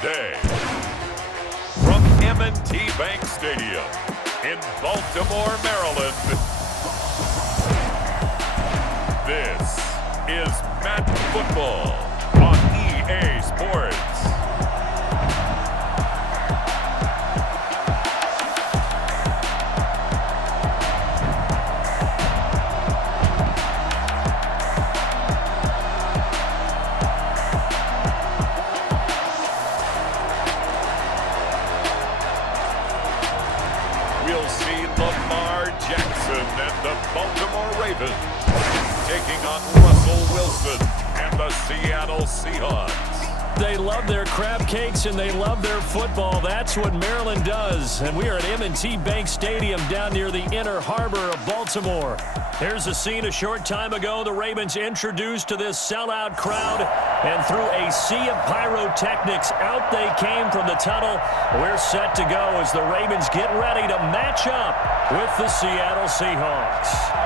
Today, from M&T Bank Stadium in Baltimore, Maryland, this is Madden Football on EA Sports. We'll see Lamar Jackson and the Baltimore Ravens taking on Russell Wilson and the Seattle Seahawks. They love their crab cakes and they love their football. That's what Maryland does. And we are at M&T Bank Stadium down near the Inner Harbor of Baltimore. Here's a scene a short time ago. The Ravens introduced to this sellout crowd, and through a sea of pyrotechnics, out they came from the tunnel. We're set to go as the Ravens get ready to match up with the Seattle Seahawks.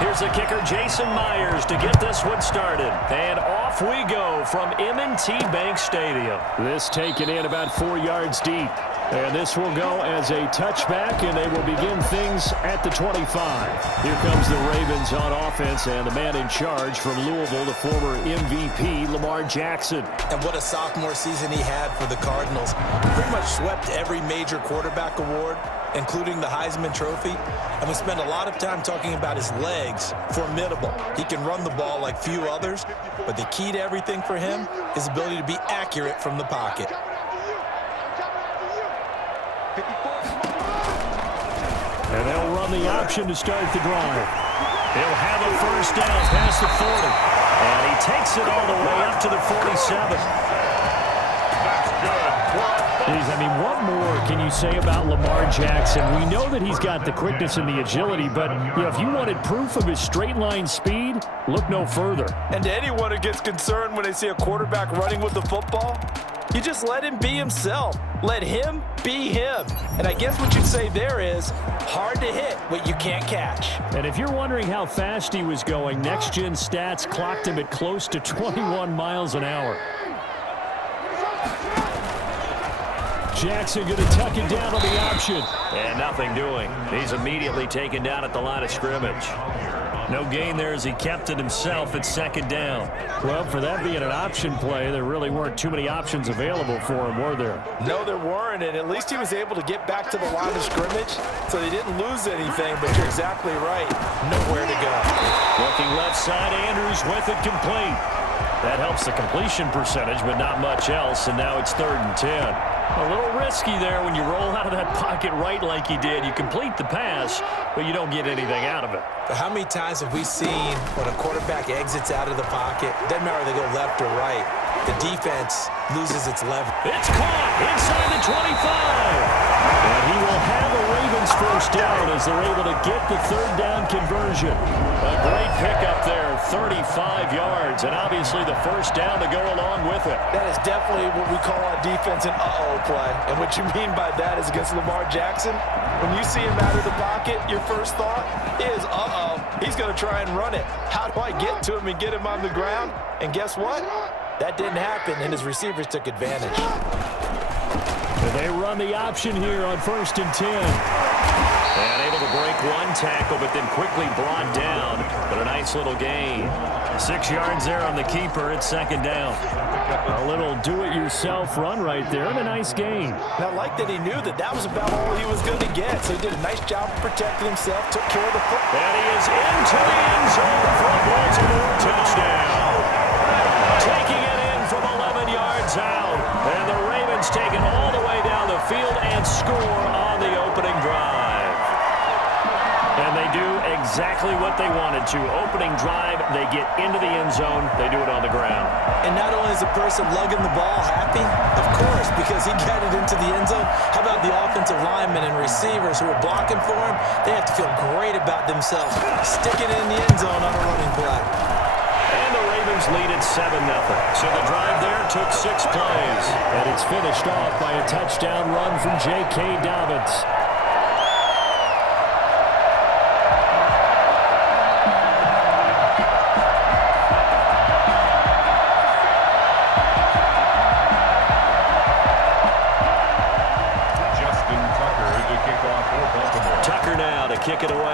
Here's the kicker, Jason Myers, to get this one started. And off we go from M&T Bank Stadium. This taken in about 4 yards deep. And this will go as a touchback, and they will begin things at the 25. Here comes the Ravens on offense, and the man in charge from Louisville, the former MVP, Lamar Jackson. And what a sophomore season he had for the Cardinals. Pretty much swept every major quarterback award, including the Heisman Trophy. And we spent a lot of time talking about his legs. Formidable. He can run the ball like few others, but the key to everything for him is the ability to be accurate from the pocket. And they'll run the option to start the drive. He'll have a first down past the 40. And he takes it all the way up to the 47. That's good. I mean, what more can you say about Lamar Jackson? We know that he's got the quickness and the agility, but if you wanted proof of his straight line speed, look no further. And to anyone who gets concerned when they see a quarterback running with the football, you just let him be himself. Let him be him. And I guess what you'd say there is hard to hit what you can't catch. And if you're wondering how fast he was going, Next Gen Stats clocked him at close to 21 miles an hour. Jackson going to tuck it down on the option. And nothing doing. He's immediately taken down at the line of scrimmage. No gain there as he kept it himself at second down. Well, for that being an option play, there really weren't too many options available for him, were there? No, there weren't, and at least he was able to get back to the line of scrimmage, so they didn't lose anything, but you're exactly right. Nowhere to go. Looking left side, Andrews with it complete. That helps the completion percentage, but not much else, and now it's 3rd and 10. A little risky there when you roll out of that pocket right like he did. You complete the pass, but you don't get anything out of it. But how many times have we seen when a quarterback exits out of the pocket, doesn't matter if they go left or right, the defense loses its leverage. It's caught inside the 25. And he will have a Ravens first down as they're able to get the 3rd down conversion. A great pickup there, 35 yards, and obviously the first down to go along with it. That is definitely what we call a defense an uh-oh play. And what you mean by that is against Lamar Jackson, when you see him out of the pocket, your first thought is, uh-oh, he's going to try and run it. How do I get to him and get him on the ground? And guess what? That didn't happen, and his receivers took advantage. And they run the option here on 1st and 10. And able to break one tackle, but then quickly brought down. But a nice little gain. 6 yards there on the keeper at 2nd down. A little do-it-yourself run right there, and a nice gain. And I like that he knew that that was about all he was going to get. So he did a nice job of protecting himself, took care of the football. And he is into the end zone for a Baltimore touchdown. Taking it in from 11 yards out. And the Ravens take it all the way down the field and score on the opening drive. And they do exactly what they wanted to. Opening drive, they get into the end zone. They do it on the ground. And not only is the person lugging the ball happy, of course, because he got it into the end zone, how about the offensive linemen and receivers who are blocking for him? They have to feel great about themselves, sticking it in the end zone on a running play. And the Ravens lead at 7-0. So the drive there took 6 plays. And it's finished off by a touchdown run from J.K. Dobbins.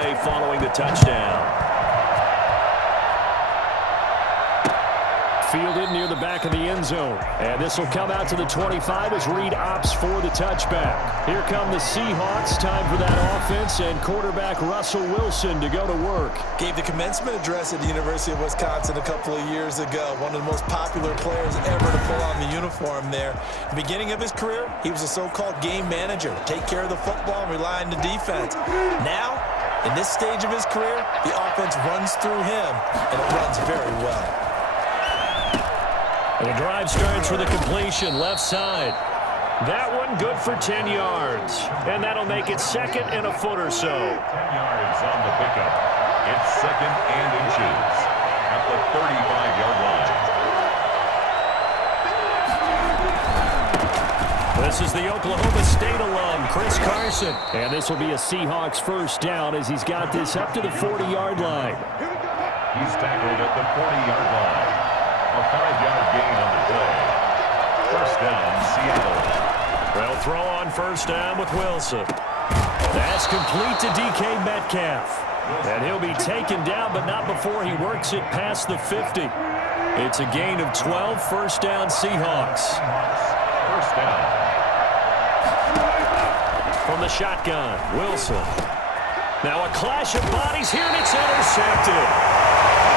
play following the touchdown. Fielded near the back of the end zone. And this will come out to the 25 as Reed opts for the touchback. Here come the Seahawks. Time for that offense and quarterback Russell Wilson to go to work. Gave the commencement address at the University of Wisconsin a couple of years ago. One of the most popular players ever to pull on the uniform there. At the beginning of his career, he was a so-called game manager. Take care of the football and rely on the defense. Now, in this stage of his career, the offense runs through him, and it runs very well. The drive starts with a completion left side. That one good for 10 yards. And that'll make it second and a foot or so. 10 yards on the pickup. It's second and inches at the 35-yard line. This is the Oklahoma State alum, Chris Carson. And this will be a Seahawks first down as he's got this up to the 40-yard line. He's tackled at the 40-yard line. A 5-yard gain on the play. First down, Seattle. They'll throw on first down with Wilson. That's complete to DK Metcalf. And he'll be taken down, but not before he works it past the 50. It's a gain of 12, first down Seahawks. First down. From the shotgun, Wilson. Now a clash of bodies here, and it's intercepted.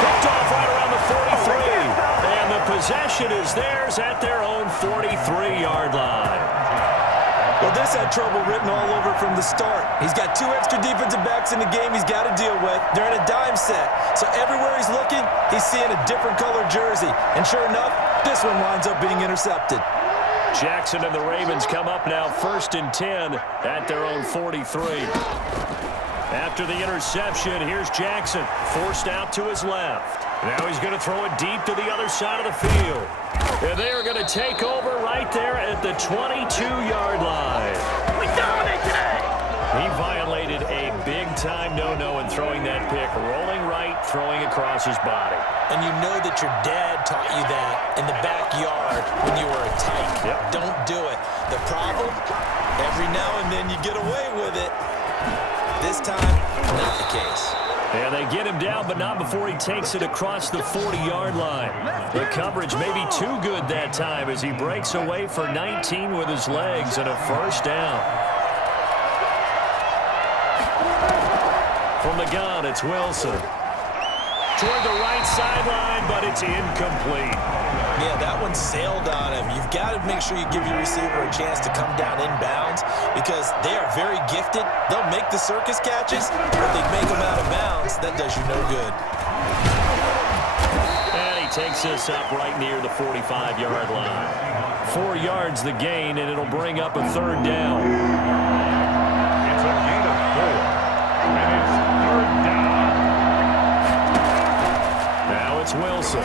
Picked off right around the 43. And the possession is theirs at their own 43-yard line. Well, this had trouble written all over from the start. He's got 2 extra defensive backs in the game he's got to deal with. They're in a dime set. So everywhere he's looking, he's seeing a different color jersey. And sure enough, this one winds up being intercepted. Jackson and the Ravens come up now first and 10 at their own 43. After the interception, here's Jackson, forced out to his left. Now he's going to throw it deep to the other side of the field. And they are going to take over right there at the 22-yard line. We dominate today! He violated a big-time no-no in throwing that pick, rolling right, throwing across his body. And you know that your dad taught you that in the backyard when you were a tyke. Yep. Don't do it. The problem, every now and then you get away with it. This time, not the case. And they get him down, but not before he takes it across the 40-yard line. The coverage may be too good that time as he breaks away for 19 with his legs and a first down. From the gun, it's Wilson. Toward the right sideline, but it's incomplete. Yeah, that one sailed on him. You've got to make sure you give your receiver a chance to come down inbounds because they are very gifted. They'll make the circus catches, but they make them out of bounds. That does you no good. And he takes this up right near the 45-yard line. 4 yards the gain, and it'll bring up a third down. It's a gain of 4, and it's third down. Now it's Wilson.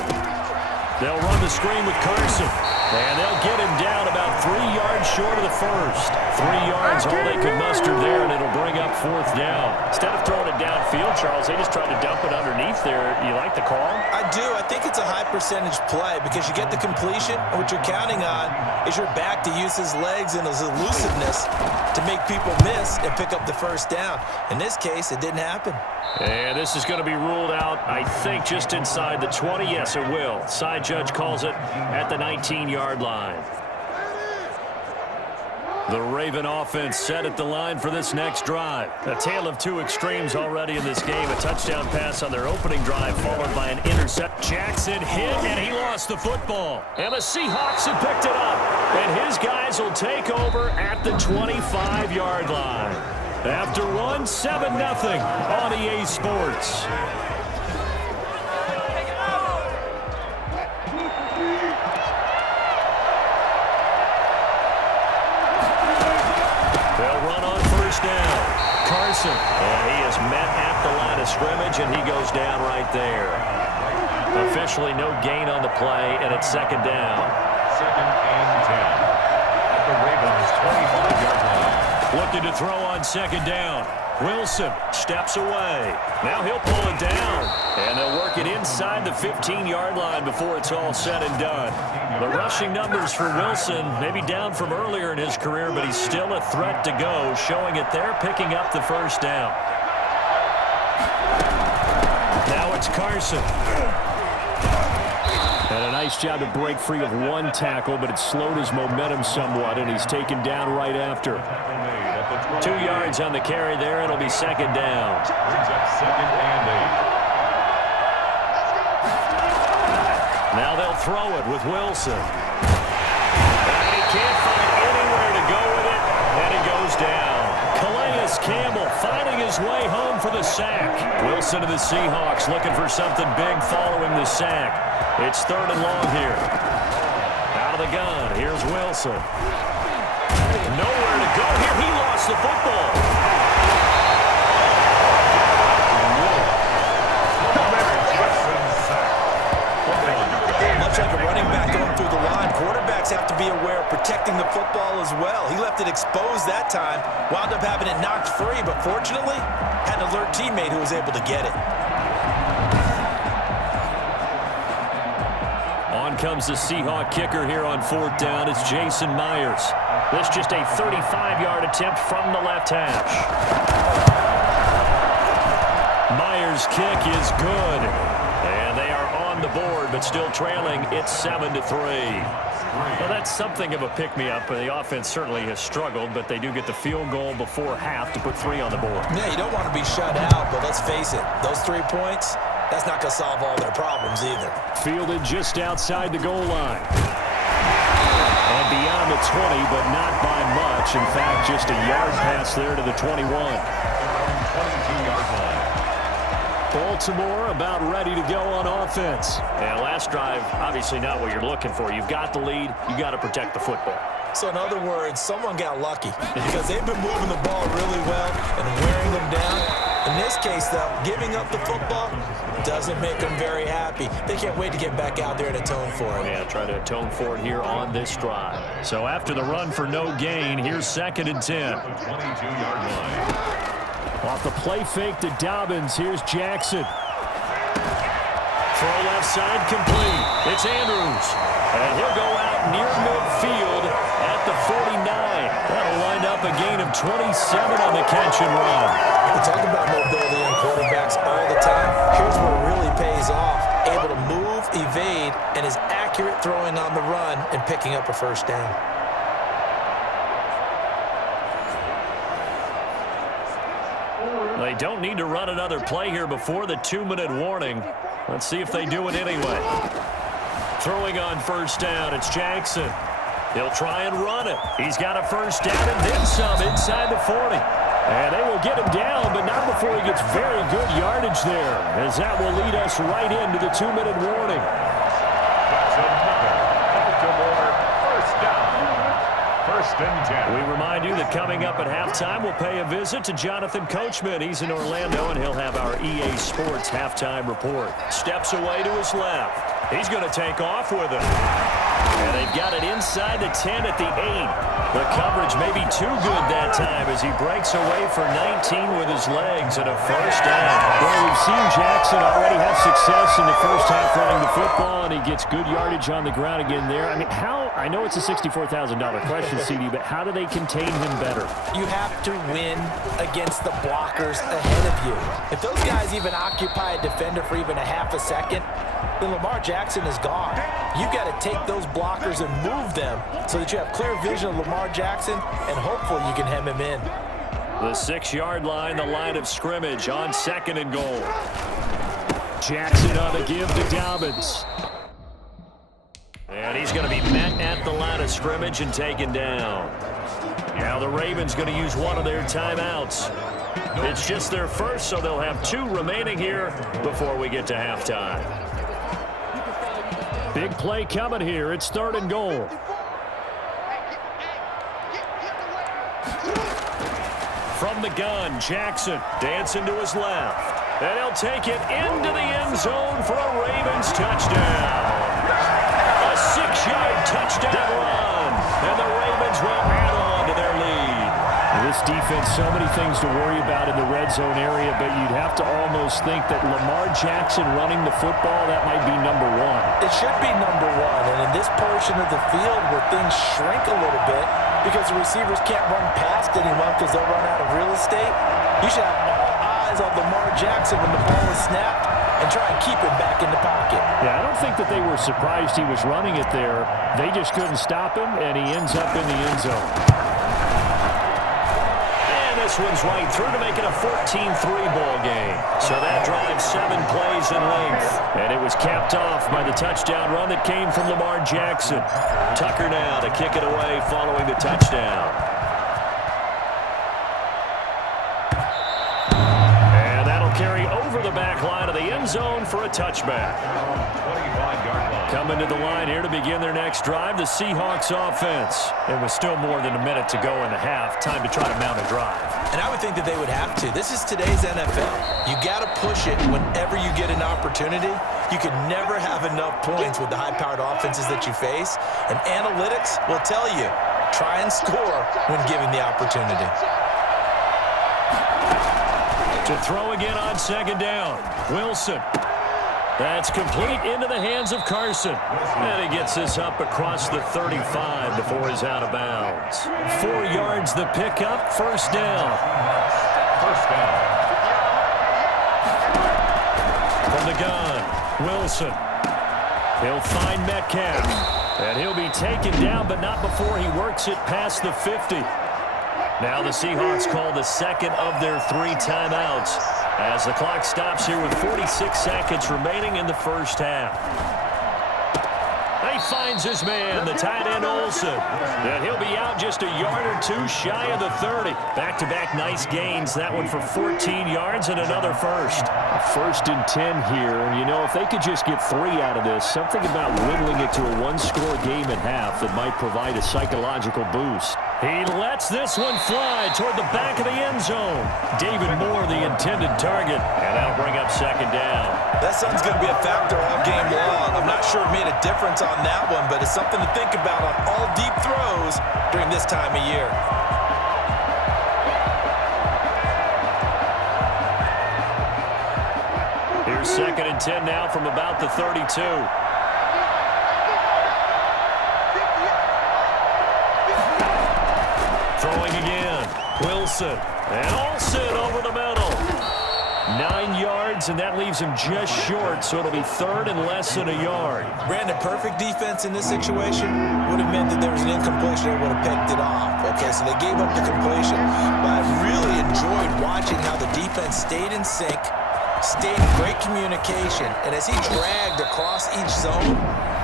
They'll run the screen with Carson. And they'll get him down about 3 yards short of the first. 3 yards, all they could muster there, and it'll bring up fourth down. Instead of throwing it downfield, Charles, they just tried to dump it underneath there. You like the call? I do. I think it's a high-percentage play because you get the completion, and what you're counting on is your back to use his legs and his elusiveness to make people miss and pick up the first down. In this case, it didn't happen. And this is going to be ruled out, I think, just inside the 20. Yes, it will. Side judge calls it at the 19-yard line. The Raven offense set at the line for this next drive. A tale of two extremes already in this game. A touchdown pass on their opening drive followed by an intercept. Jackson hit, and he lost the football. And the Seahawks have picked it up. And his guys will take over at the 25-yard line. After one, 7-0 on EA Sports. They'll run on first down. Carson, and he is met at the line of scrimmage, and he goes down right there. Officially no gain on the play, and it's second down. Second and 10 at the Ravens' 25-yard line. Looking to throw on second down. Wilson steps away. Now he'll pull it down. And they'll work it inside the 15-yard line before it's all said and done. The rushing numbers for Wilson maybe down from earlier in his career, but he's still a threat to go, showing it there, picking up the first down. Now it's Carson. And a nice job to break free of one tackle, but it slowed his momentum somewhat, and he's taken down right after. 2 yards on the carry there. It'll be second down. Now they'll throw it with Wilson. And he can't find anywhere to go with it, and he goes down. Calais Campbell finding his way home for the sack. Wilson to the Seahawks looking for something big following the sack. It's 3rd and long here. Out of the gun. Here's Wilson. Nowhere to go here. He lost the football. Much like a running back going through the line, quarterbacks have to be aware of protecting the football as well. He left it exposed that time, wound up having it knocked free, but fortunately had an alert teammate who was able to get it. On comes the Seahawk kicker here on 4th down. It's Jason Myers. This just a 35-yard attempt from the left hash. Myers' kick is good. And they are on the board, but still trailing. It's 7-3. Well, that's something of a pick-me-up. The offense certainly has struggled, but they do get the field goal before half to put 3 on the board. Yeah, you don't want to be shut out, but let's face it, those 3 points, that's not going to solve all their problems either. Fielded just outside the goal line. And beyond the 20, but not by much. In fact, just a yard pass there to the 21. 22-yard line. Baltimore about ready to go on offense. Yeah, last drive, obviously not what you're looking for. You've got the lead. You got to protect the football. So in other words, someone got lucky because they've been moving the ball really well and wearing them down. In this case, though, giving up the football doesn't make them very happy. They can't wait to get back out there and atone for it. Yeah, try to atone for it here on this drive. So after the run for no gain, here's 2nd and 10. 22-yard line. Off the play fake to Dobbins, here's Jackson. Throw left side complete. It's Andrews. And he'll go out near midfield at the 49. That'll wind up a gain of 27 on the catch and run. We talk about mobility in quarterbacks all the time. Here's where it really pays off. Able to move, evade, and is accurate throwing on the run and picking up a first down. They don't need to run another play here before the 2-minute warning. Let's see if they do it anyway. Throwing on first down, it's Jackson. He'll try and run it. He's got a first down and then some inside the 40. And they will get him down, but not before he gets very good yardage there, as that will lead us right into the 2-minute warning. First and 10. We remind you that coming up at halftime, we'll pay a visit to Jonathan Coachman. He's in Orlando, and he'll have our EA Sports halftime report. Steps away to his left. He's going to take off with it. And they've got it inside the 10 at the 8. The coverage may be too good that time as he breaks away for 19 with his legs and a first down. Well, we've seen Jackson already have success in the first half running the football, and he gets good yardage on the ground again there. I mean, I know it's a $64,000 question, CD, but how do they contain him better? You have to win against the blockers ahead of you. If those guys even occupy a defender for even a half a second, then Lamar Jackson is gone. You've got to take those blockers and move them so that you have clear vision of Lamar Jackson, and hopefully you can hem him in. The 6-yard line, the line of scrimmage on 2nd and goal. Jackson on the give to Dobbins. And he's going to be met at the line of scrimmage and taken down. Now the Ravens going to use one of their timeouts. It's just their first, so they'll have 2 remaining here before we get to halftime. Big play coming here. It's 3rd and goal. From the gun, Jackson dancing to his left. And he'll take it into the end zone for a Ravens touchdown. A 6-yard touchdown run. And the Ravens will add on to their lead. This defense, so many things to worry about in the red zone area, but you'd have to almost think that Lamar Jackson running the football, that might be number 1. It should be number 1, and in this portion of the field where things shrink a little bit because the receivers can't run past anyone because they'll run out of real estate, you should have all eyes on Lamar Jackson when the ball is snapped, and and try and keep it back in the pocket. Yeah, I don't think that they were surprised he was running it there. They just couldn't stop him, and he ends up in the end zone. And this one's right through to make it a 14-3 ball game. So that drives 7 plays in length. And it was capped off by the touchdown run that came from Lamar Jackson. Tucker now to kick it away following the touchdown. And that'll carry over the back line of the end zone for a touchback. Coming to the line here to begin their next drive, the Seahawks offense. And with still more than a minute to go in the half, time to try to mount a drive. And I would think that they would have to. This is today's NFL. You got to push it whenever you get an opportunity. You can never have enough points with the high-powered offenses that you face. And analytics will tell you, try and score when given the opportunity. To throw again on second down. Wilson. That's complete into the hands of Carson. And he gets this up across the 35 before he's out of bounds. 4 yards the pickup, first down. From the gun, Wilson. He'll find Metcalf. And he'll be taken down, but not before he works it past the 50. Now the Seahawks call the second of their 3 timeouts as the clock stops here with 46 seconds remaining in the first half. He finds his man, the tight end Olsen, and he'll be out just a yard or 2 shy of the 30. Back-to-back nice gains, that one for 14 yards and another first. A 1st and 10 here, and you know, if they could just get 3 out of this, something about whittling it to a 1-score game at half that might provide a psychological boost. He lets this one fly toward the back of the end zone. David Moore, the intended target, and that'll bring up second down. That sun's going to be a factor all game long. I'm not sure it made a difference on that one, but it's something to think about on all deep throws during this time of year. Here's 2nd and 10 now from about the 32. Throwing again. Wilson. And Olsen over the middle. 9 yards, and that leaves him just short, so it'll be 3rd and less than a yard. Brandon, perfect defense in this situation would have meant that there was an incompletion that would have picked it off. Okay, so they gave up the completion. But I really enjoyed watching how the defense stayed in sync, stayed in great communication, and as he dragged across each zone,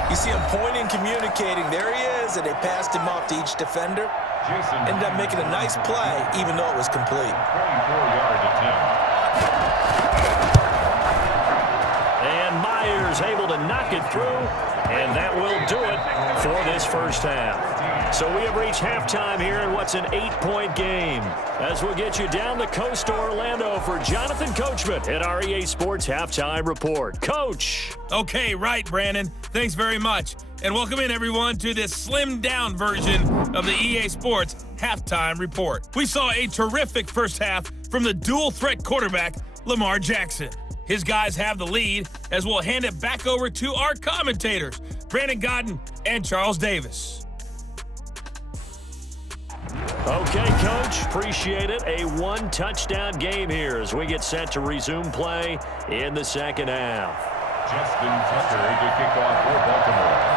you see him pointing, communicating. There he is, and they passed him off to each defender. Ended up making a nice play, even though it was complete. 34-yard attempt. And Myers able to knock it through, and that will do it for this first half. So we have reached halftime here in what's an 8-point game. As we'll get you down the coast to Orlando for Jonathan Coachman at our EA Sports Halftime Report. Coach. Okay, right, Brandon. Thanks very much. And welcome in, everyone, to this slimmed-down version of the EA Sports Halftime Report. We saw a terrific first half from the dual-threat quarterback, Lamar Jackson. His guys have the lead, as we'll hand it back over to our commentators, Brandon Godden and Charles Davis. Okay, Coach, appreciate it. A 1-touchdown game here as we get set to resume play in the second half. Justin Tucker to kick off for Baltimore.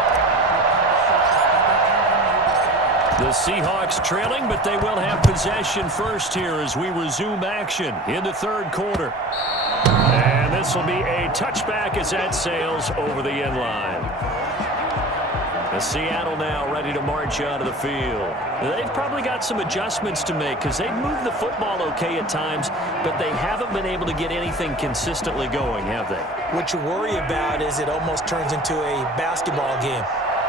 The Seahawks trailing, but they will have possession first here as we resume action in the 3rd quarter. And this will be a touchback as that sails over the end line. The Seattle now ready to march out of the field. They've probably got some adjustments to make because they've moved the football okay at times, but they haven't been able to get anything consistently going, have they? What you worry about is it almost turns into a basketball game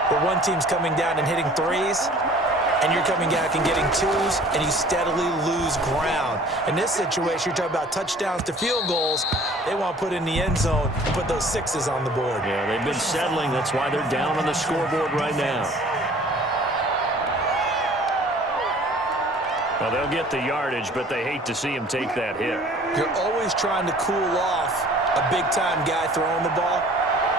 where one team's coming down and hitting threes, and you're coming back and getting twos, and you steadily lose ground. In this situation, you're talking about touchdowns to field goals. They want to put in the end zone and put those 6s on the board. Yeah, they've been settling. That's why they're down on the scoreboard right now. Well, they'll get the yardage, but they hate to see him take that hit. You're always trying to cool off a big-time guy throwing the ball,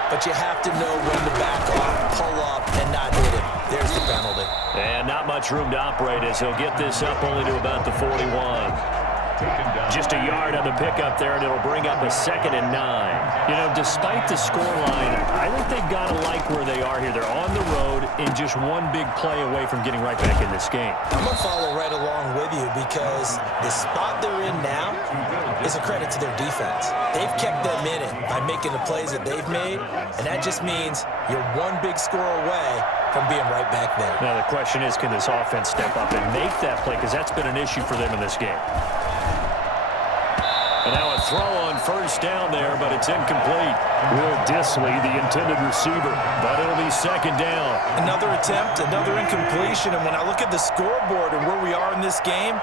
but you have to know when to back off, pull up, and not hit him. There's the penalty. And not much room to operate as he'll get this up only to about the 41. Just a yard on the pickup there, and it'll bring up a 2nd and 9. You know, despite the scoreline, I think they've got to like where they are here. They're on the road and just one big play away from getting right back in this game. I'm going to follow right along with you because the spot they're in now is a credit to their defense. They've kept them in it by making the plays that they've made, and that just means you're one big score away from being right back there. Now, the question is, can this offense step up and make that play? Because that's been an issue for them in this game. And now a throw on 1st down there, but it's incomplete. Will Disley, the intended receiver, but it'll be 2nd down. Another attempt, another incompletion, and when I look at the scoreboard and where we are in this game,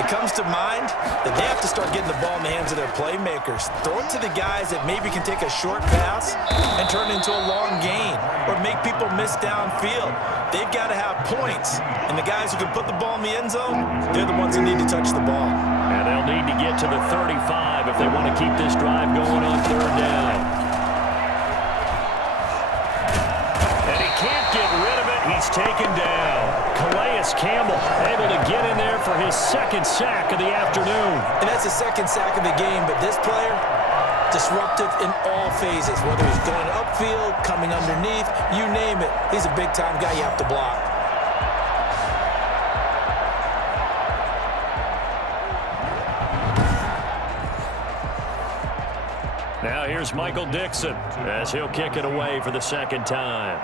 it comes to mind that they have to start getting the ball in the hands of their playmakers. Throw it to the guys that maybe can take a short pass and turn it into a long gain or make people miss downfield. They've got to have points, and the guys who can put the ball in the end zone, they're the ones that need to touch the ball. And they'll need to get to the 35 if they want to keep this drive going on 3rd down. And he can't get rid of it. He's taken down. Calais Campbell able to get in there for his 2nd sack of the afternoon. And that's the 2nd sack of the game, but this player, disruptive in all phases, whether he's going upfield, coming underneath, you name it. He's a big-time guy you have to block. Now here's Michael Dixon as he'll kick it away for the 2nd time.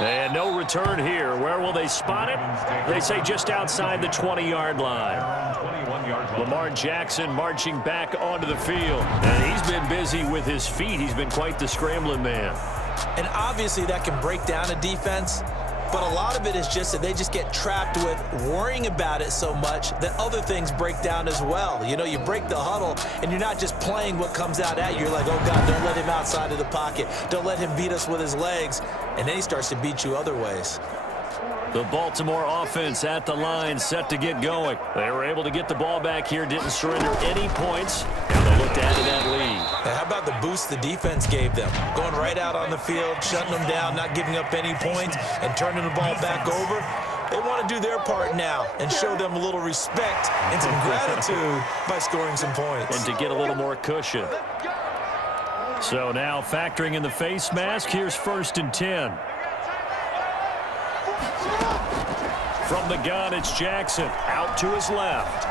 And no return here. Where will they spot it? They say just outside the 20-yard line. Lamar Jackson marching back onto the field. And he's been busy with his feet. He's been quite the scrambling man. And obviously that can break down a defense, but a lot of it is just that they just get trapped with worrying about it so much that other things break down as well. You know, you break the huddle, and you're not just playing what comes out at you. You're like, oh, God, don't let him outside of the pocket. Don't let him beat us with his legs. And then he starts to beat you other ways. The Baltimore offense at the line, set to get going. They were able to get the ball back here, didn't surrender any points, and they looked to add to that lead. And how about the boost the defense gave them? Going right out on the field, shutting them down, not giving up any points, and turning the ball back over. They want to do their part now and show them a little respect and some gratitude by scoring some points. And to get a little more cushion. So now factoring in the face mask, here's 1st and 10. From the gun, it's Jackson out to his left.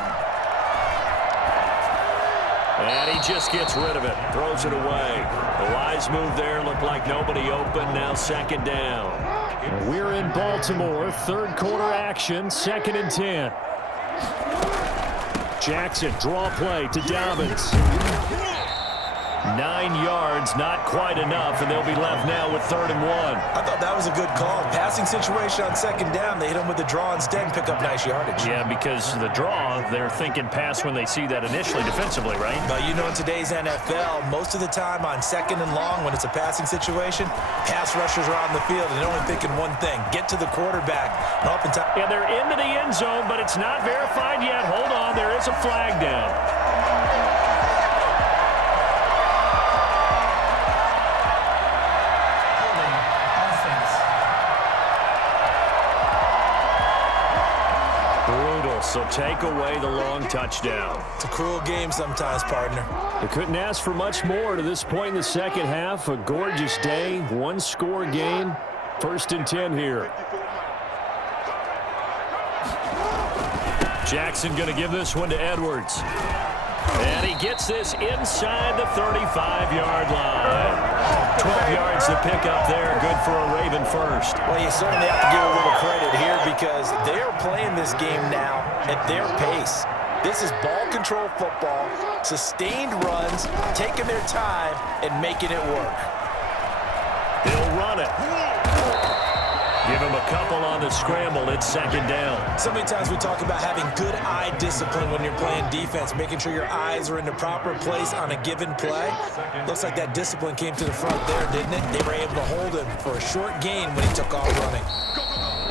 And he just gets rid of it, throws it away. The wise move there, looked like nobody open, now 2nd down. We're in Baltimore, 3rd quarter action, 2nd and 10. Jackson, draw play to Dobbins. 9 yards, not quite enough, and they'll be left now with 3rd and 1. I thought that was a good call. Passing situation on 2nd down, they hit him with the draw instead and pick up nice yardage. Yeah, because the draw, they're thinking pass when they see that initially defensively, right? But you know, in today's NFL, most of the time on 2nd and long, when it's a passing situation, pass rushers are on the field and they're only thinking one thing: get to the quarterback. And oftentimes, yeah, they're into the end zone, but it's not verified yet. Hold on, there is a flag down. So take away the long touchdown. It's a cruel game sometimes, partner. They couldn't ask for much more to this point in the 2nd half. A gorgeous day, 1-score game. 1st and 10 here. Jackson going to give this one to Edwards. And he gets this inside the 35-yard line. 12 yards to pick up there. Good for a Raven first. Well, you certainly have to give a little credit here because they are playing this game now at their pace. This is ball control football, sustained runs, taking their time and making it work. He'll run it. Give him a couple on the scramble. It's 2nd down. So many times we talk about having good eye discipline when you're playing defense, making sure your eyes are in the proper place on a given play. Looks like that discipline came to the front there, didn't it? They were able to hold him for a short gain when he took off running.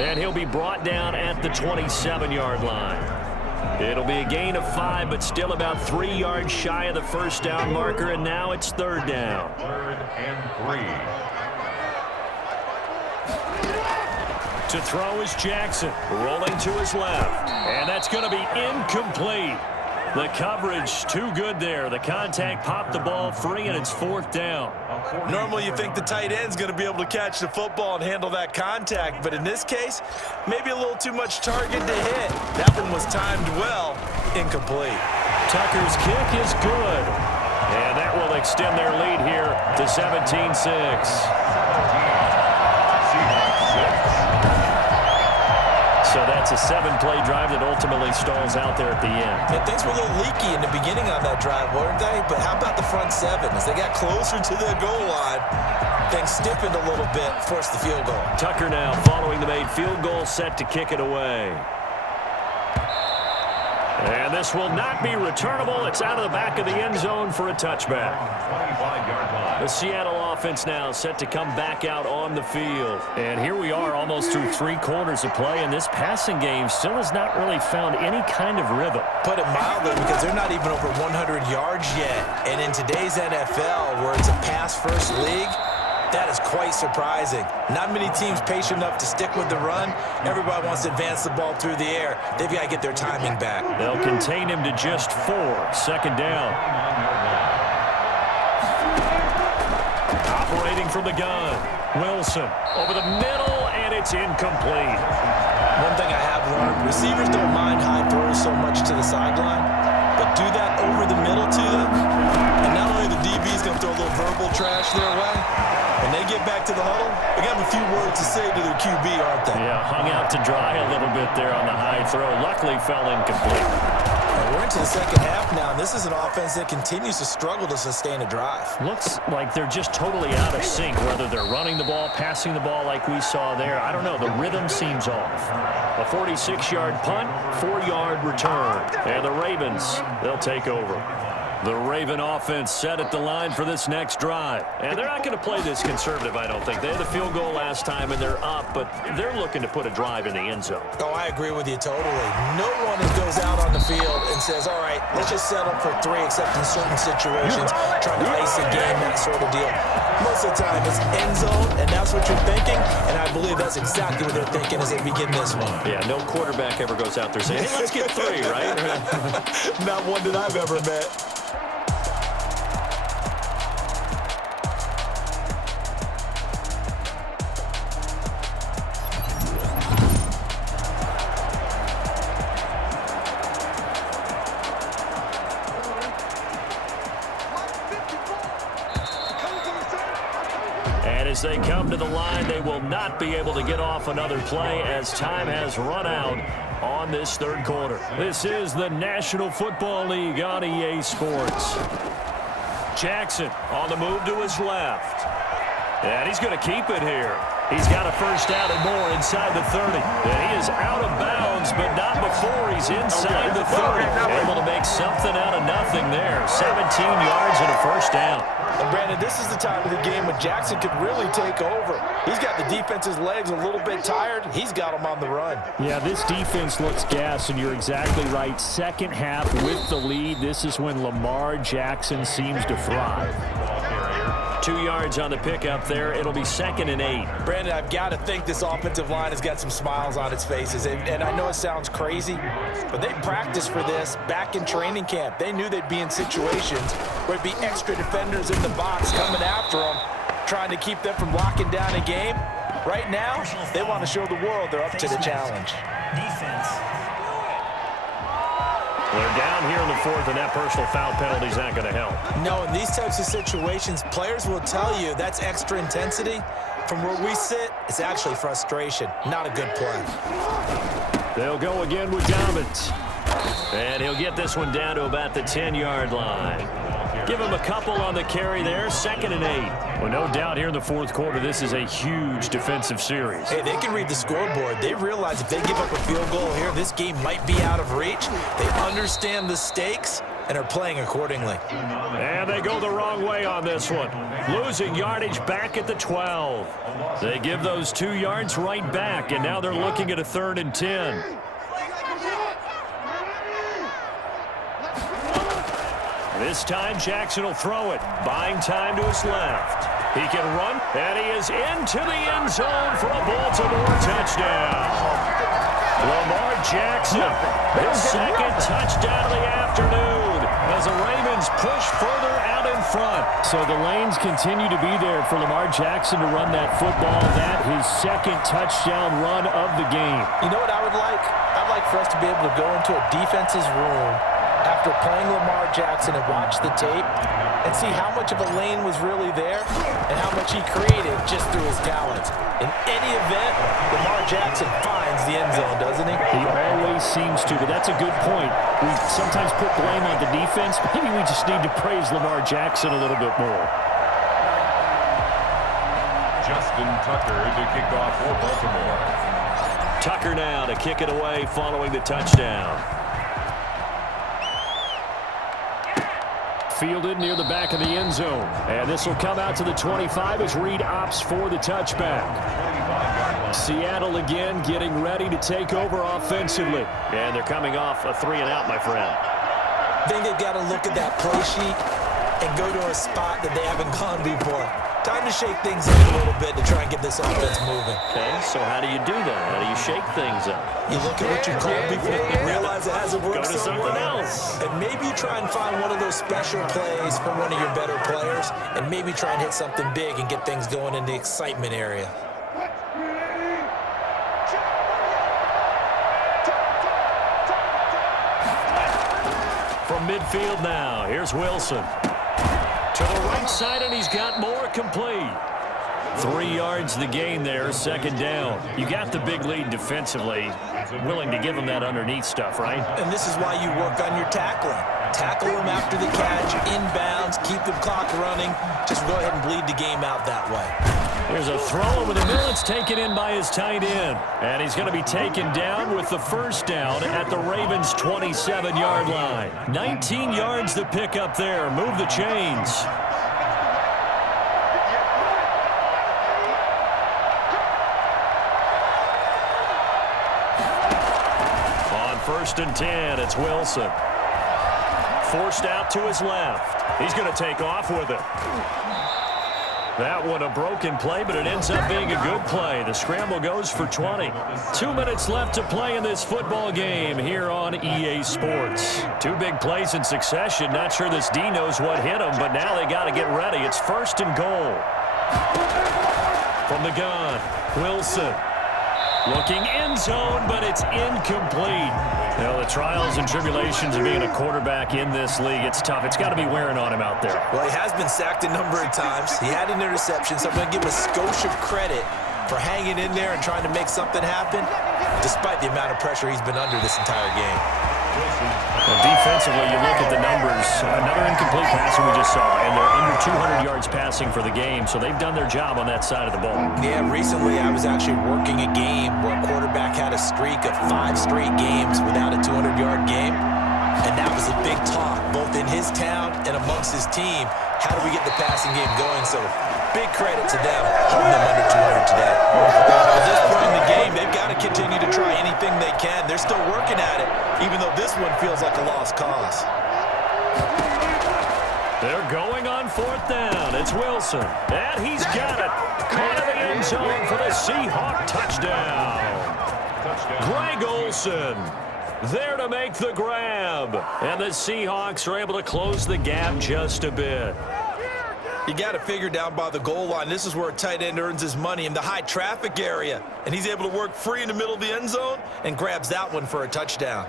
And he'll be brought down at the 27-yard line. It'll be a gain of 5, but still about 3 yards shy of the 1st down marker, and now it's 3rd down. 3rd and 3. To throw is Jackson, rolling to his left. And that's going to be incomplete. The coverage too good there. The contact popped the ball free, and it's 4th down. Normally you think the tight end's going to be able to catch the football and handle that contact, but in this case, maybe a little too much target to hit. That one was timed well. Incomplete. Tucker's kick is good. And that will extend their lead here to 17-6. So that's a 7-play drive that ultimately stalls out there at the end. And things were a little leaky in the beginning on that drive, weren't they? But how about the front 7? As they got closer to the goal line, things stiffened a little bit, forced the field goal. Tucker now following the made field goal, set to kick it away. And this will not be returnable. It's out of the back of the end zone for a touchback. The Seattle offense now set to come back out on the field. And here we are almost through 3 quarters of play, and this passing game still has not really found any kind of rhythm. Put it mildly, because they're not even over 100 yards yet. And in today's NFL, where it's a pass-first league, that is quite surprising. Not many teams patient enough to stick with the run. Everybody wants to advance the ball through the air. They've got to get their timing back. They'll contain him to just 4. 2nd down. Operating from the gun. Wilson over the middle, and it's incomplete. One thing I have learned, receivers don't mind high throws so much to the sideline, but do that over the middle to them, and not only the DB's going to throw a little verbal trash their way, when they get back to the huddle, they got a few words to say to their QB, aren't they? Yeah, hung out to dry a little bit there on the high throw. Luckily fell incomplete. We're into the second half now, and this is an offense that continues to struggle to sustain a drive. Looks like they're just totally out of sync, whether they're running the ball, passing the ball like we saw there. I don't know. The rhythm seems off. A 46-yard punt, 4-yard return. And the Ravens, they'll take over. The Raven offense set at the line for this next drive. And they're not going to play this conservative, I don't think. They had the field goal last time, and they're up, but they're looking to put a drive in the end zone. Oh, I agree with you totally. No one goes out on the field and says, all right, let's just settle for 3, except in certain situations, trying to ice a game, that sort of deal. Most of the time, it's end zone, and that's what you're thinking, and I believe that's exactly what they're thinking as they begin this one. Yeah, no quarterback ever goes out there saying, hey, let's get 3, right? Not one that I've ever met. As they come to the line, they will not be able to get off another play as time has run out on this 3rd quarter. This is the National Football League on EA Sports. Jackson on the move to his left. And he's going to keep it here. He's got a 1st down and more inside the 30. And he is out of bounds, but not before he's inside the 30. Able to make something out of nothing there. 17 yards and a 1st down. And Brandon, this is the time of the game when Jackson could really take over. He's got the defense's legs a little bit tired. He's got them on the run. Yeah, this defense looks gassed, and you're exactly right. Second half with the lead, this is when Lamar Jackson seems to thrive. 2 yards on the pickup there. It'll be 2nd and 8. Brandon, I've got to think this offensive line has got some smiles on its faces. And I know it sounds crazy, but they practiced for this back in training camp. They knew they'd be in situations where it'd be extra defenders in the box coming after them, trying to keep them from locking down a game. Right now, they want to show the world they're up to the challenge. Defense. They're down here in the 4th, and that personal foul penalty is not going to help. No, in these types of situations, players will tell you that's extra intensity. From where we sit, it's actually frustration, not a good play. They'll go again with Dobbins. And he'll get this one down to about the 10-yard line. Give him a couple on the carry there, 2nd and 8. Well, no doubt here in the 4th quarter, this is a huge defensive series. Hey, they can read the scoreboard. They realize if they give up a field goal here, this game might be out of reach. They understand the stakes and are playing accordingly. And they go the wrong way on this one. Losing yardage back at the 12. They give those 2 yards right back, and now they're looking at a 3rd and 10. This time, Jackson will throw it. Buying time to his left. He can run, and he is into the end zone for a Baltimore touchdown. Lamar Jackson, his second touchdown of the afternoon as the Ravens push further out in front. So the lanes continue to be there for Lamar Jackson to run that football. That his second touchdown run of the game. You know what I would like? I'd like for us to be able to go into a defense's room after playing Lamar Jackson and watch the tape and see how much of a lane was really there and how much he created just through his talents. In any event, Lamar Jackson finds the end zone, doesn't he? He always seems to, but that's a good point. We sometimes put blame on the defense. Maybe we just need to praise Lamar Jackson a little bit more. Justin Tucker to kick off for Baltimore. Tucker now to kick it away following the touchdown. Fielded near the back of the end zone. And this will come out to the 25 as Reed opts for the touchback. Seattle again getting ready to take over offensively. And they're coming off a 3-and-out, my friend. I think they've got to look at that play sheet and go to a spot that they haven't gone before. Time to shake things up a little bit to try and get this offense moving. Okay, so how do you do that? How do you shake things up? You look at what you called before, realize it hasn't worked Go to so something well, else. and maybe you try and find one of those special plays from one of your better players, and maybe try and hit something big and get things going in the excitement area. From midfield now, here's Wilson. To the right side, and he's got more complete. 3 yards the gain there, second down. You got the big lead defensively. Willing to give him that underneath stuff, right? And this is why you work on your tackling. Tackle him after the catch, inbounds, keep the clock running. Just go ahead and bleed the game out that way. Here's a throw over the middle. It's taken in by his tight end. And he's going to be taken down with the first down at the Ravens' 27-yard line. 19 yards to pick up there. Move the chains. On 1st and 10, it's Wilson. Forced out to his left. He's going to take off with it. That one a broken play, but it ends up being a good play. The scramble goes for 20. 2 minutes left to play in this football game here on EA Sports. 2 big plays in succession. Not sure this D knows what hit him, but now they got to get ready. It's 1st and goal. From the gun, Wilson. Looking end zone, but it's incomplete. You know, the trials and tribulations of being a quarterback in this league, it's tough. It's got to be wearing on him out there. Well, he has been sacked a number of times. He had an interception, so I'm going to give him a skosh of credit for hanging in there and trying to make something happen, despite the amount of pressure he's been under this entire game. Well, defensively, you look at the numbers. Another incomplete passing we just saw, and they're under 200 yards passing for the game, so they've done their job on that side of the ball. Yeah, recently I was actually working a game where a quarterback had a streak of 5 straight games without a 200-yard game, and that was a big talk, both in his town and amongst his team. How do we get the passing game going? So big credit to them holding them under 200 today. At this point in the game, they've got to continue to try anything they can. They're still working at it, even though this one feels like a lost cause. They're going on 4th down. It's Wilson, and he's got it. Caught in the end zone for the Seahawks touchdown. Greg Olsen there to make the grab, and the Seahawks are able to close the gap just a bit. You got to figure down by the goal line. This is where a tight end earns his money, in the high traffic area. And he's able to work free in the middle of the end zone and grabs that one for a touchdown.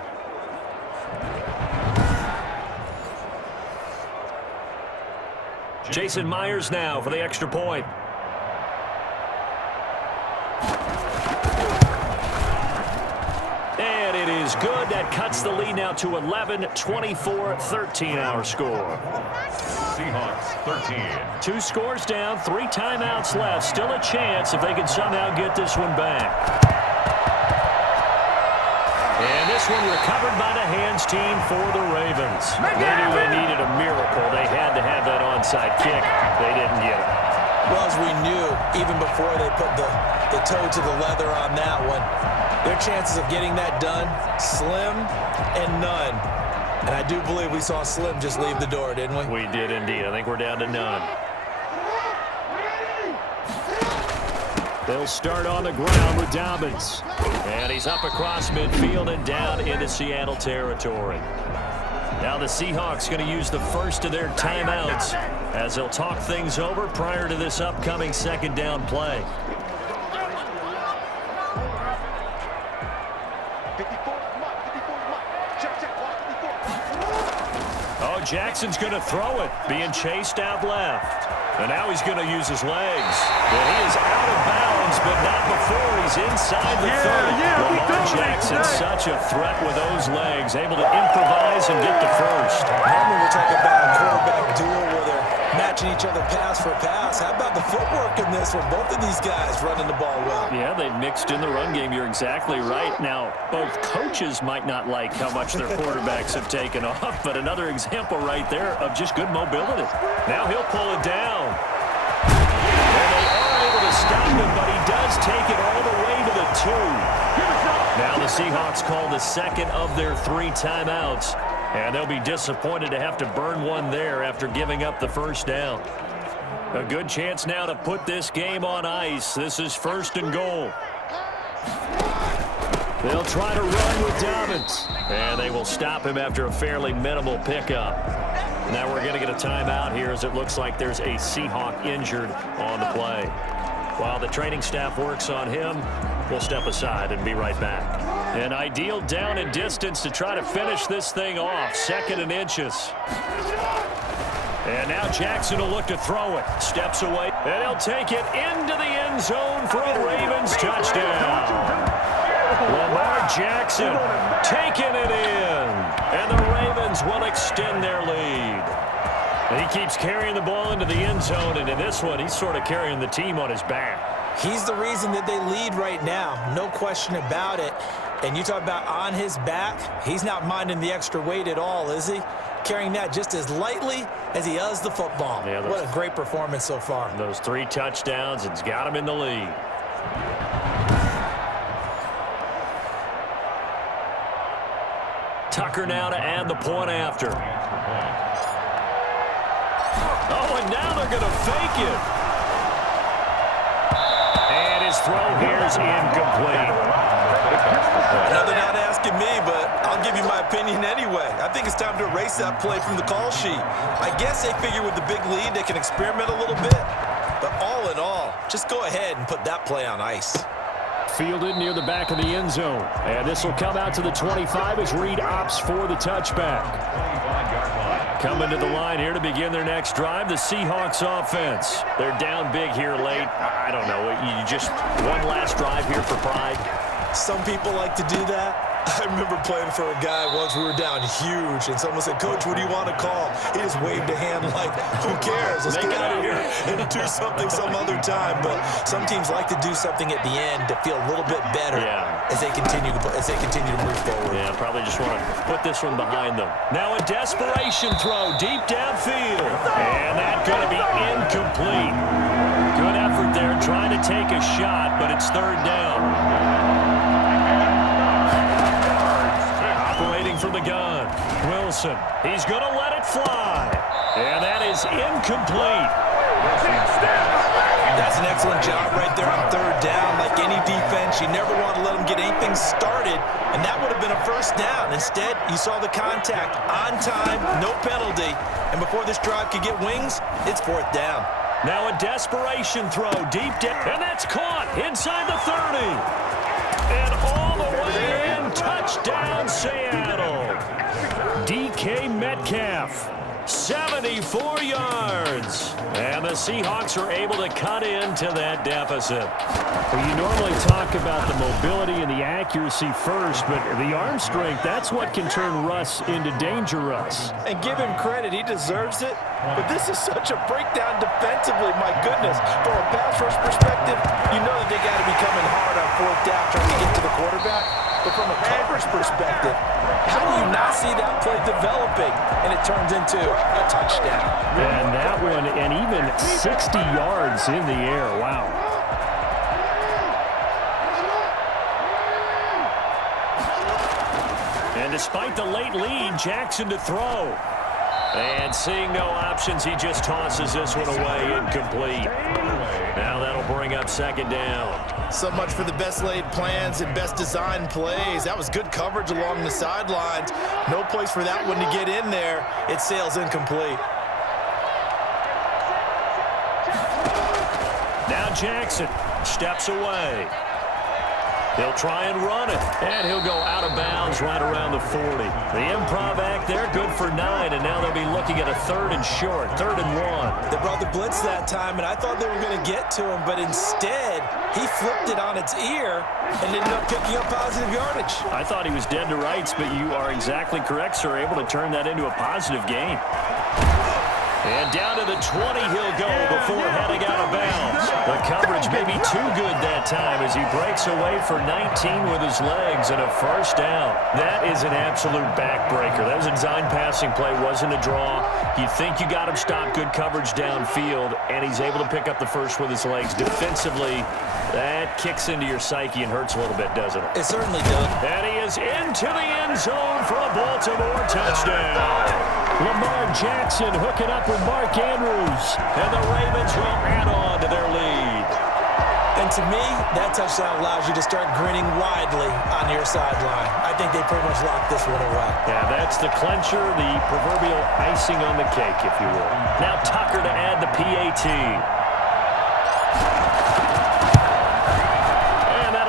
Jason Myers now for the extra point. And it is good. That cuts the lead now to 11, 24-13 our score. Seahawks 13. 2 scores down, 3 timeouts left. Still a chance if they can somehow get this one back. And this one recovered by the hands team for the Ravens. They knew they needed a miracle. They had to have that onside kick. They didn't get it. Well, as we knew, even before they put the toe to the leather on that one, their chances of getting that done, slim and none. And I do believe we saw Slim just leave the door, didn't we? We did indeed. I think we're down to none. They'll start on the ground with Dobbins. And he's up across midfield and down into Seattle territory. Now the Seahawks going to use the first of their timeouts as they'll talk things over prior to this upcoming second down play. Oh, Jackson's going to throw it, being chased out left. And now he's going to use his legs. And he is out of bounds, but not before he's inside the 30. Lamar Jackson, such a threat with those legs, able to improvise and get the first. Normally we're talking about a quarterback duel where they're matching each other pass for pass. How about the footwork in this one? Both of these guys running the ball well. Yeah, they mixed in the run game. You're exactly right. Now, both coaches might not like how much their quarterbacks have taken off, but another example right there of just good mobility. Now he'll pull it down. And they are able to stop him, but he does take it all the way to the 2. Now the Seahawks call the second of their 3 timeouts, and they'll be disappointed to have to burn one there after giving up the first down. A good chance now to put this game on ice. This is 1st and goal. They'll try to run with Dobbins, and they will stop him after a fairly minimal pickup. Now we're going to get a timeout here as it looks like there's a Seahawk injured on the play. While the training staff works on him, we'll step aside and be right back. An ideal down and distance to try to finish this thing off. 2nd and inches. And now Jackson will look to throw it. Steps away, and he'll take it into the end zone for a Ravens touchdown. Lamar Jackson taking it in, and the Ravens will extend their lead. And he keeps carrying the ball into the end zone, and in this one, he's sort of carrying the team on his back. He's the reason that they lead right now, no question about it. And you talk about on his back, he's not minding the extra weight at all, is he? Carrying that just as lightly as he does the football. Yeah, what a great performance so far. Those 3 touchdowns, it's got him in the lead. Tucker now to add the point after. Oh, and now they're going to fake it. And his throw here is incomplete. I know they're not asking me, but I'll give you my opinion anyway. I think it's time to erase that play from the call sheet. I guess they figure with the big lead they can experiment a little bit. But all in all, just go ahead and put that play on ice. Fielded near the back of the end zone. And this will come out to the 25 as Reed opts for the touchback. Coming to the line here to begin their next drive, the Seahawks offense. They're down big here late. I don't know. You just one last drive here for pride. Some people like to do that. I remember playing for a guy once. We were down huge, and someone said, "Coach, what do you want to call?" He just waved a hand like, "Who cares? Let's get out of here and do something some other time." But some teams like to do something at the end to feel a little bit better as they continue to move forward. Yeah, probably just want to put this one behind them. Now a desperation throw deep downfield, and that's going to be incomplete. Good effort there, trying to take a shot, but it's 3rd down. From the gun, Wilson. He's going to let it fly. And that is incomplete. That's an excellent job right there on 3rd down. Like any defense, you never want to let them get anything started, and that would have been a 1st down. Instead, you saw the contact on time, no penalty, and before this drive could get wings, it's 4th down. Now a desperation throw deep down, and that's caught inside the 30. And all the way in, touchdown Seattle. DK Metcalf, 74 yards. And the Seahawks are able to cut into that deficit. Well, you normally talk about the mobility and the accuracy first, but the arm strength, that's what can turn Russ into Danger Russ. And give him credit, he deserves it. But this is such a breakdown defensively, my goodness. From a pass rush perspective, you know that they got to be coming hard on 4th down trying to get to the quarterback. But from a coverage perspective, how do you not see that play developing and it turns into a touchdown? And that one, and even 60 yards in the air. Wow. And despite the late lead, Jackson to throw. And seeing no options, he just tosses this one away, incomplete. Now that'll bring up second down. So much for the best laid plans and best designed plays. That was good coverage along the sidelines. No place for that one to get in there. It sails incomplete. Now Jackson steps away. He'll try and run it, and he'll go out of bounds right around the 40. The improv act there, good for 9, and now they'll be looking at a 3rd and short, 3rd and 1. They brought the blitz that time, and I thought they were going to get to him, but instead, he flipped it on its ear and ended up picking up positive yardage. I thought he was dead to rights, but you are exactly correct, sir, able to turn that into a positive gain. And down to the 20 he'll go before heading out of bounds. The coverage may be too good that time as he breaks away for 19 with his legs and a first down. That is an absolute backbreaker. That was a design passing play, wasn't a draw. You think you got him stopped, good coverage downfield, and he's able to pick up the first with his legs. Defensively, that kicks into your psyche and hurts a little bit, doesn't it? It certainly does. And he is into the end zone for a Baltimore touchdown. Lamar Jackson hooking up with Mark Andrews, and the Ravens will add on to their lead. And to me, that touchdown allows you to start grinning widely on your sideline. I think they pretty much locked this one away. Yeah, that's the clincher, the proverbial icing on the cake, if you will. Now Tucker to add the PAT.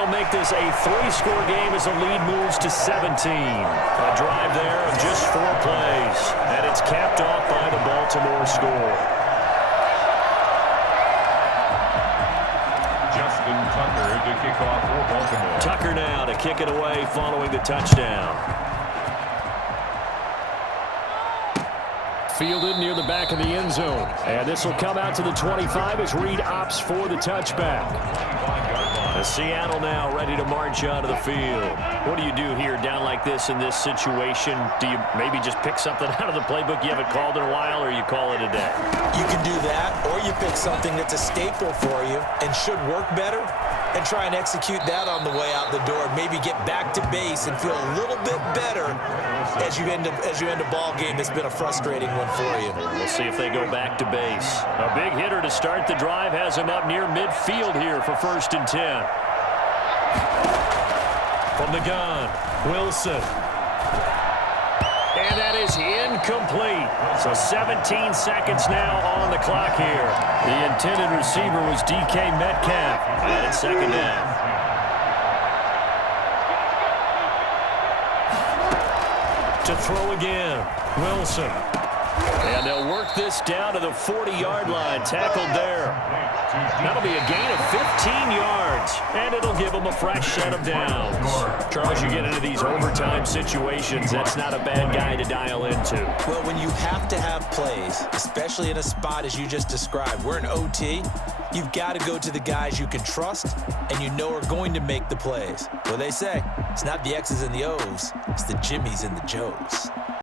Make this a 3-score game as the lead moves to 17. A drive there of just 4 plays, and it's capped off by the Baltimore score. Justin Tucker to kick off for Baltimore. Tucker now to kick it away following the touchdown. Fielded near the back of the end zone. And this will come out to the 25 as Reed opts for the touchback. Seattle now ready to march onto the field. What do you do here down like this in this situation? Do you maybe just pick something out of the playbook you haven't called in a while, or you call it a day? You can do that, or you pick something that's a staple for you and should work better and try and execute that on the way out the door. Maybe get back to base and feel a little bit better as you end a ball game that's been a frustrating one for you. We'll see if they go back to base. A big hitter to start the drive has him up near midfield here for 1st and 10. From the gun, Wilson. And that is incomplete. So 17 seconds now on the clock here. The intended receiver was DK Metcalf. And it's 2nd down. To throw again, Wilson. And they'll work this down to the 40-yard line. Tackled there. That'll be a gain of 15 yards, and it'll give them a fresh set of downs. Charles, you get into these overtime situations, that's not a bad guy to dial into. Well, when you have to have plays, especially in a spot as you just described, we're in OT, you've got to go to the guys you can trust and you know are going to make the plays. Well, they say, it's not the X's and the O's, it's the Jimmys and the Joes.